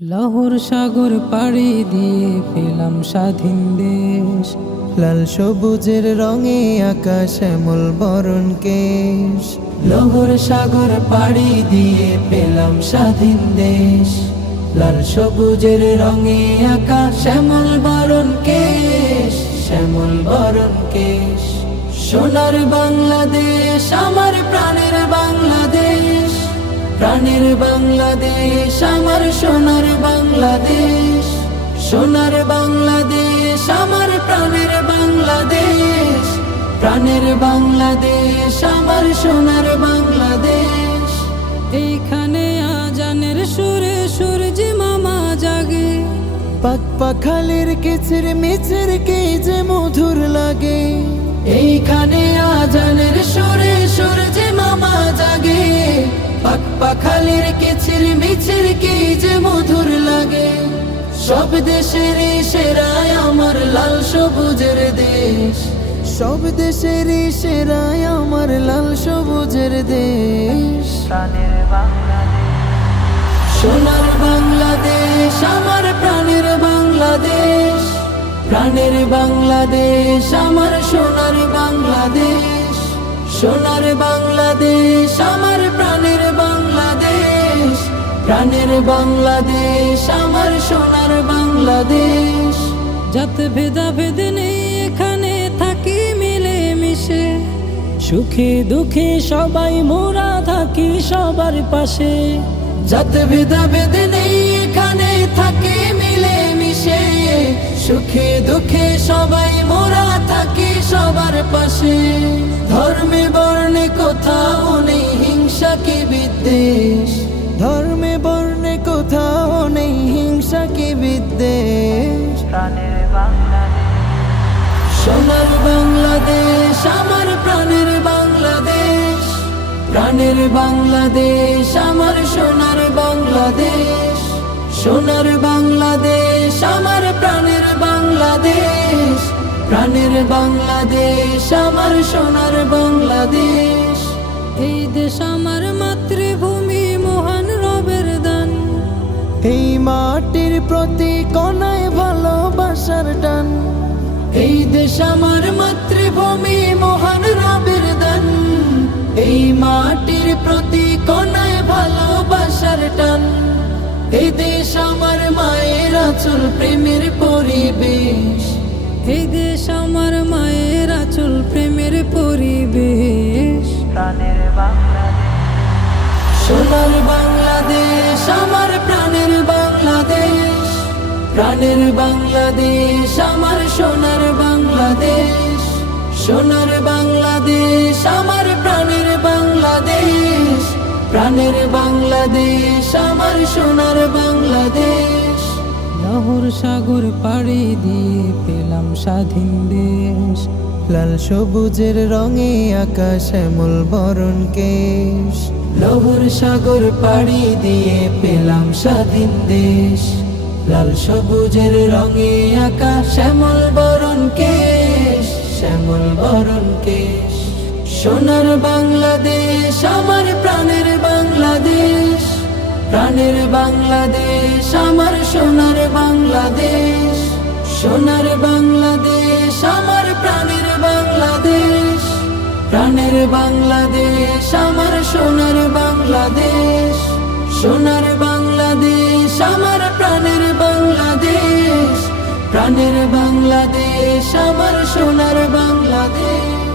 লাহোর সাগর পাড়ি দিয়ে পেলাম স্বাধীন দেশ। লাল সবুজের রঙে আকাশ, শ্যামল বরণ কেশ। লাহোর সাগর পাড়ি দিয়ে পেলাম স্বাধীন দেশ। লাল সবুজের রঙে আকাশ, শ্যামল বরণ কেশ। শ্যামল বরণ কেশ। সোনার বাংলাদেশ, আমার প্রাণের বাংলাদেশ। প্রাণের বাংলাদেশ, আমার সোনার বাংলাদেশ। সোনার বাংলাদেশ, আমার প্রাণের বাংলাদেশ। প্রাণের বাংলাদেশ, আমার সোনার বাংলাদেশ। এইখানে আজানের সুরে সূর্যি মামা জাগে। পাক পাখালির কিচির মিচির কে যে মধুর লাগে। এইখানে আজানের সুরে সূর্যি মামা জাগে। পাক পাখালির কিচির মিচির কি যে মধুর লাগে? সব দেশের সেরায় আমার লাল সবুজের দেশ। সব দেশের সেরাই আমার লাল সবুজের দেশ। সোনার বাংলাদেশ আমার প্রাণের বাংলাদেশ। প্রাণের বাংলাদেশ আমার সোনার বাংলাদেশ। সোনার বাংলাদেশ আমার প্রাণের প্রাণের বাংলাদেশ, আমার সোনার বাংলাদেশ। যাতে ভেদা ভেদ নেই, এখানে থাকি মিলে মিশে সুখে দুঃখে সবাই মোরা থাকি সবার পাশে। যাতে ভেদা ভেদ নেই, এখানে থাকি মিলে মিশে সুখে দুঃখে সবাই মোরা থাকি সবার পাশে। ধর্মে বর্ণে কোথাও নেই হিংসা কি বিদ্বেষ। বর্ণে কোথাও নেই, হিংসা কি বিদ্বেষ? সোনার বাংলাদেশ, আমার প্রাণের বাংলাদেশ। প্রাণের বাংলাদেশ, আমার সোনার বাংলাদেশ। সোনার বাংলাদেশ, আমার প্রাণের বাংলাদেশ। প্রাণের বাংলাদেশ, আমার সোনার বাংলাদেশ। এই দেশ আমার মাতৃভূমি। মাটির প্রতি কনায় ভালোবাসার টান। এই দেশ আমার মাতৃভূমি মহান রবের দান। এই মাটির প্রতি কোনায় ভালোবাসার টান। এই দেশ আমার মায়ের আচল প্রেমের পরিবেশ। এই দেশ আমার মায়ের আচল প্রেমের পরিবেশ। সোনার বাংলাদেশ আমার প্রাণের বাংলাদেশ আমার সোনার বাংলাদেশ। সোনার বাংলাদেশ আমার প্রাণের বাংলাদেশ। প্রাণের বাংলাদেশ আমার সোনার বাংলাদেশ। লাহোর সাগর পাড়ি দিয়ে পেলাম স্বাধীন দেশ। লাল সবুজের রঙে আকাশ শ্যামল বরণ কেশ। লহুর সাগর পাড়ি দিয়ে পেলাম স্বাধীন দেশ। লাল সবুজের রঙে আঁকা শ্যামল বরণ কেশ, শ্যামল বরণ কেশ। সোনার বাংলাদেশ, আমার প্রাণের বাংলাদেশ। প্রাণের বাংলাদেশ, আমার সোনার বাংলাদেশ। সোনার বাংলাদেশ, আমার প্রাণের বাংলাদেশ। প্রাণের বাংলাদেশ, আমার সোনার বাংলাদেশ। সোনার বাংলাদেশ। আমার প্রাণের বাংলাদেশ। প্রাণের বাংলাদেশ আমার সোনার বাংলাদেশ।